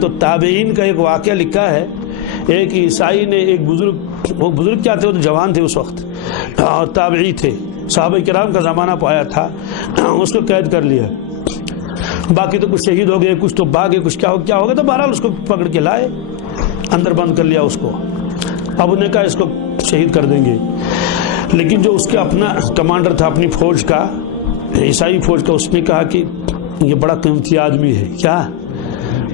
تو تابعین کا ایک واقعہ لکھا ہے، ایک عیسائی نے ایک بزرگ، وہ بزرگ کیا تھے، وہ جوان تھے اس وقت اور تابعی تھے، صحابہ کرام کا زمانہ پایا تھا، اس کو قید کر لیا، باقی تو کچھ شہید ہو گئے، کچھ تو بھاگے، کچھ کیا ہو گیا، تو بہرحال اس کو پکڑ کے لائے، اندر بند کر لیا اس کو۔ اب انہیں کہا اس کو شہید کر دیں گے، لیکن جو اس کا اپنا کمانڈر تھا اپنی فوج کا، عیسائی فوج کا، اس نے کہا کہ یہ بڑا قیمتی آدمی ہے، کیا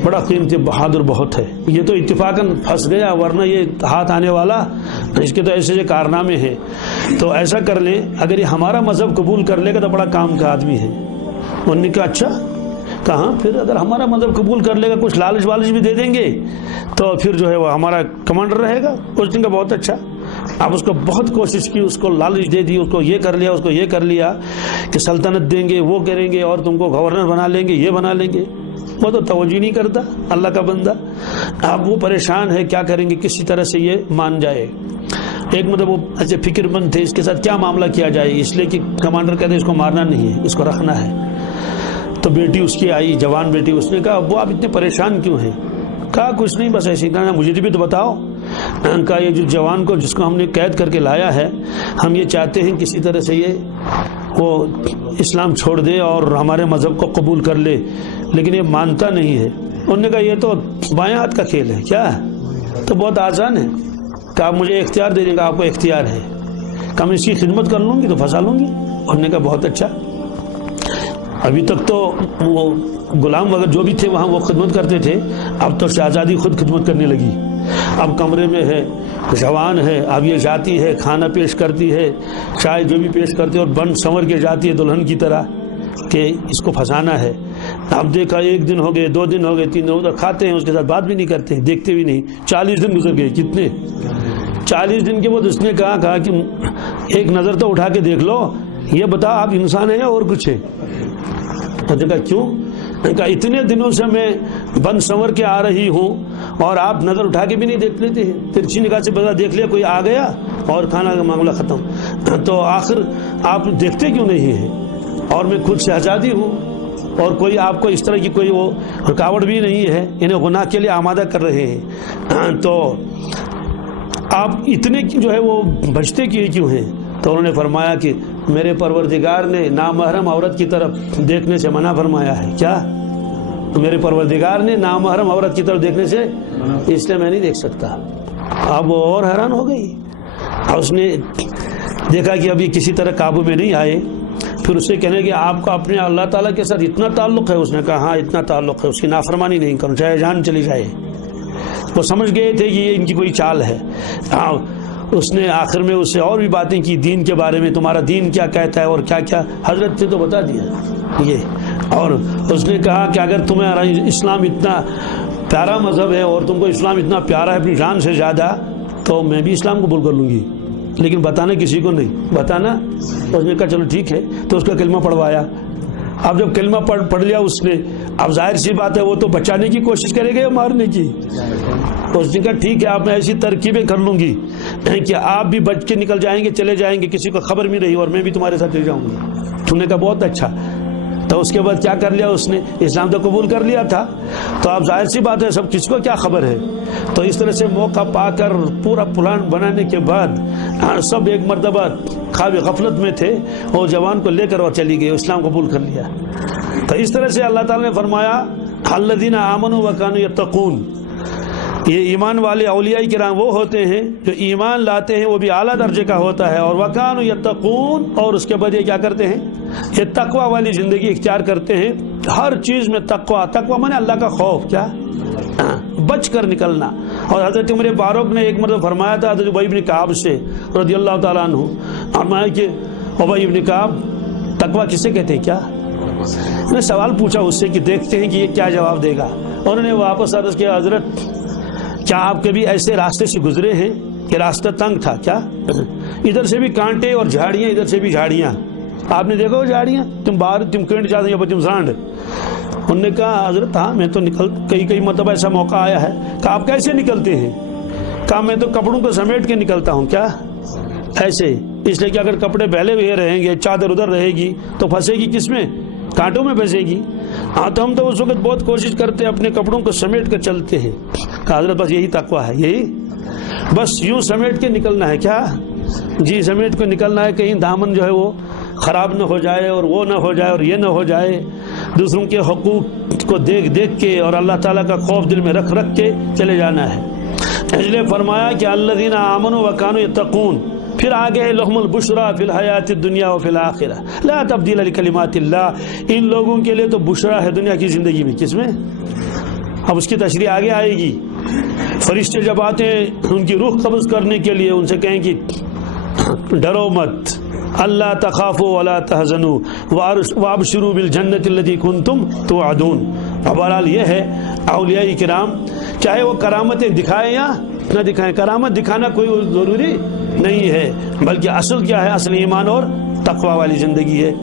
بڑا قیمتی، بہادر بہت ہے، یہ تو اتفاقاً پھنس گیا، ورنہ یہ ہاتھ آنے والا، اس کے تو ایسے کارنامے ہیں، تو ایسا کر لیں اگر یہ ہمارا مذہب قبول کر لے گا تو بڑا کام کا آدمی ہے۔ انہوں نے کہا اچھا، کہاں پھر اگر ہمارا مذہب قبول کر لے گا، کچھ لالچ والچ بھی دے دیں گے تو پھر جو ہے وہ ہمارا کمانڈر رہے گا۔ اس نے کہا بہت اچھا۔ اب اس کو بہت کوشش کی، اس کو لالچ دے دی، اس کو یہ کر لیا، اس کو یہ کر لیا کہ سلطنت دیں گے، وہ کریں گے، اور تم کو گورنر بنا لیں گے، یہ بنا لیں گے۔ وہ تو توجہ نہیں کرتا اللہ کا بندہ، اب وہ پریشان ہے کیا کریں گے، کسی طرح سے یہ مان جائے۔ ایک مطلب وہ ایسے فکر مند تھے اس کے ساتھ کیا معاملہ کیا جائے، اس لیے کہ کمانڈر کہتے اس کو مارنا نہیں ہے، اس کو رکھنا ہے۔ تو بیٹی اس کی آئی، جوان بیٹی، اس نے کہا ابو آپ اتنے پریشان کیوں ہیں؟ کہا کچھ نہیں، بس ایسے ہی، مجھے بھی تو بتاؤ۔ کہا یہ جو جوان کو جس کو ہم نے قید کر کے لایا ہے، ہم یہ چاہتے ہیں کسی طرح سے یہ وہ اسلام چھوڑ دے اور ہمارے مذہب کو قبول کر لے، لیکن یہ مانتا نہیں ہے۔ انہوں نے کہا یہ تو بائیں ہاتھ کا کھیل ہے، کیا تو بہت آسان ہے، کہ آپ مجھے اختیار دے دیں گے، آپ کو اختیار ہے کہ میں اس کی خدمت کر لوں گی تو پھنسا لوں گی۔ انہوں نے کہا بہت اچھا۔ ابھی تک تو وہ غلام وغیرہ جو بھی تھے وہاں وہ خدمت کرتے تھے، اب تو شہزادی خود خدمت کرنے لگی، اب کمرے میں ہے، جوان ہے، اب یہ جاتی ہے، کھانا پیش کرتی ہے، چائے جو بھی پیش کرتی ہے، اور بن سنور کے جاتی ہے دلہن کی طرح کہ اس کو پھنسانا ہے۔ اب دیکھا 1 دن ہو گئے، 2 دن ہو گئے، 3 دن ہو گئے، کھاتے ہیں اس کے ساتھ بات بھی نہیں کرتے ہیں، دیکھتے بھی نہیں۔ 40 دن گزر گئے، کتنے 40 دن کے بعد اس نے کہا کہ ایک نظر تو اٹھا کے دیکھ لو، یہ بتا آپ انسان ہیں یا اور کچھ ہے؟ تو کہا کیوں؟ کہا اتنے دنوں سے میں بن سنور کے آ رہی ہوں اور آپ نظر اٹھا کے بھی نہیں دیکھ لیتے ہیں، ترچھی نگاہ سے بتا دیکھ لیا کوئی آ گیا اور کھانا کا معاملہ ختم، تو آخر آپ دیکھتے کیوں نہیں ہیں؟ اور میں خود شہزادی ہوں اور کوئی آپ کو اس طرح کی کوئی وہ رکاوٹ بھی نہیں ہے، انہیں گناہ کے لیے آمادہ کر رہے ہیں، تو آپ اتنے جو ہے وہ بچتے کیوں ہیں؟ تو انہوں نے فرمایا کہ میرے پروردگار نے نامحرم عورت کی طرف دیکھنے سے منع فرمایا ہے۔ کیا؟ میرے پروردگار نے نامحرم عورت کی طرف دیکھنے سے، اس لیے میں نہیں دیکھ سکتا۔ اب وہ اور حیران ہو گئی، اور اس نے دیکھا کہ ابھی کسی طرح قابو میں نہیں آئے، پھر اسے کہنے کہ آپ کو اپنے اللہ تعالیٰ کے ساتھ اتنا تعلق ہے؟ اس نے کہا ہاں اتنا تعلق ہے، اس کی نافرمانی نہیں کروں چاہے جان چلی جائے۔ وہ سمجھ گئے تھے کہ یہ ان کی کوئی چال ہے۔ اس نے آخر میں اس سے اور بھی باتیں کی دین کے بارے میں، تمہارا دین کیا کہتا ہے اور کیا کیا، حضرت نے تو بتا دیا یہ۔ اور اس نے کہا کہ اگر تمہارا اسلام اتنا پیارا مذہب ہے اور تم کو اسلام اتنا پیارا ہے اپنی جان سے زیادہ، تو میں بھی اسلام قبول کر لوں گی، لیکن بتانا کسی کو نہیں، بتانا۔ اس نے کہا چلو ٹھیک ہے، تو اس کا کلمہ پڑھوایا۔ اب جب کلمہ پڑھ لیا اس نے، اب ظاہر سی بات ہے وہ تو بچانے کی کوشش کرے گا یا مارنے کی؟ اس نے کہا ٹھیک ہے، آپ میں ایسی ترکیبیں کر لوں گی کہ آپ بھی بچ کے نکل جائیں گے، چلے جائیں گے، کسی کو خبر بھی نہیں، اور میں بھی تمہارے ساتھ چل جاؤں گا۔ تو نے کہا بہت اچھا۔ تو اس کے بعد کیا کر لیا اس نے؟ اسلام تو قبول کر لیا تھا، تو اب ظاہر سی بات ہے سب کس کو کیا خبر ہے۔ تو اس طرح سے موقع پا کر پورا پلان بنانے کے بعد سب ایک مرتبہ خواب غفلت میں تھے، وہ جوان کو لے کر اور چلی گئی، اسلام قبول کر لیا۔ تو اس طرح سے اللہ تعالیٰ نے فرمایا الذین آمنوا وکانوا یتقون، یہ ایمان والے اولیاء کرام وہ ہوتے ہیں جو ایمان لاتے ہیں، وہ بھی اعلیٰ درجے کا ہوتا ہے، اور وکانوا یتقون، اور اس کے بعد یہ کیا کرتے ہیں؟ یہ تقوی والی زندگی اختیار کرتے ہیں، ہر چیز میں تقوی۔ تقوی مانے اللہ کا خوف، کیا؟ بچ کر نکلنا۔ اور حضرت عمر فاروق نے ایک مرتبہ فرمایا تھا حضرت ابی بن کعب سے رضی اللہ تعالیٰ عنہ، فرمایا کہ ابی بن کعب تقوی کسے کہتے ہیں؟ کیا میں سوال پوچھا اس سے کہ دیکھتے ہیں کہ یہ کیا جواب دے گا۔ انہوں نے واپس عرض کیا حضرت کیا آپ کبھی ایسے راستے سے گزرے ہیں کہ راستہ تنگ تھا؟ کیا ادھر سے بھی کانٹے اور جھاڑیاں، ادھر سے بھی جھاڑیاں، آپ نے دیکھا وہ جھاڑیاں، تم باہر تم کینٹ جاتے ہیں تم سانڈ۔ انہوں نے کہا حضرت ہاں میں تو کئی مرتبہ ایسا موقع آیا ہے۔ کہا آپ کیسے نکلتے ہیں؟ کہا میں تو کپڑوں کو سمیٹ کے نکلتا ہوں۔ کیا ایسے؟ اس لیے کہ اگر کپڑے پہلے ہوئے رہیں گے، چادر ادھر رہے گی تو پھنسے گی کس میں؟ کانٹوں میں پھنسے گی۔ ہاں تو ہم تو اس وقت بہت کوشش کرتے ہیں اپنے کپڑوں کو سمیٹ کر چلتے ہیں. کہا حضرت بس یہی تقویٰ ہے, یہی بس یوں سمیٹ کے نکلنا ہے. کیا جی سمیٹ کے نکلنا ہے, کہیں دامن جو ہے وہ خراب نہ ہو جائے اور وہ نہ ہو جائے اور یہ نہ ہو جائے. دوسروں کے حقوق کو دیکھ کے اور اللہ تعالیٰ کا خوف دل میں رکھ کے چلے جانا ہے. اس لیے فرمایا کہ الذین آمنوا وکانوا یتقون, پھر آگے ہے لہم البشریٰ فی الحیات الدنیا وفی الآخرہ لا تبدیل لکلمات اللہ. ان لوگوں کے لیے تو بشریٰ ہے دنیا کی زندگی میں. کس میں؟ اب اس کی تشریح آگے آئے گی. فرشتے جب آتے ہیں ان کی روح قبض کرنے کے لیے, ان سے کہیں کہ ڈرو مت, اللہ تخافوا ولا تحزنوا وابشروا بالجنۃ التي کنتم توعدون. بہرحال یہ ہے اولیاء کرام چاہے وہ کرامتیں دکھائیں یا نہ دکھائیں, کرامت دکھانا کوئی ضروری نہیں ہے, بلکہ اصل کیا ہے؟ اصل ایمان اور تقوی والی زندگی ہے.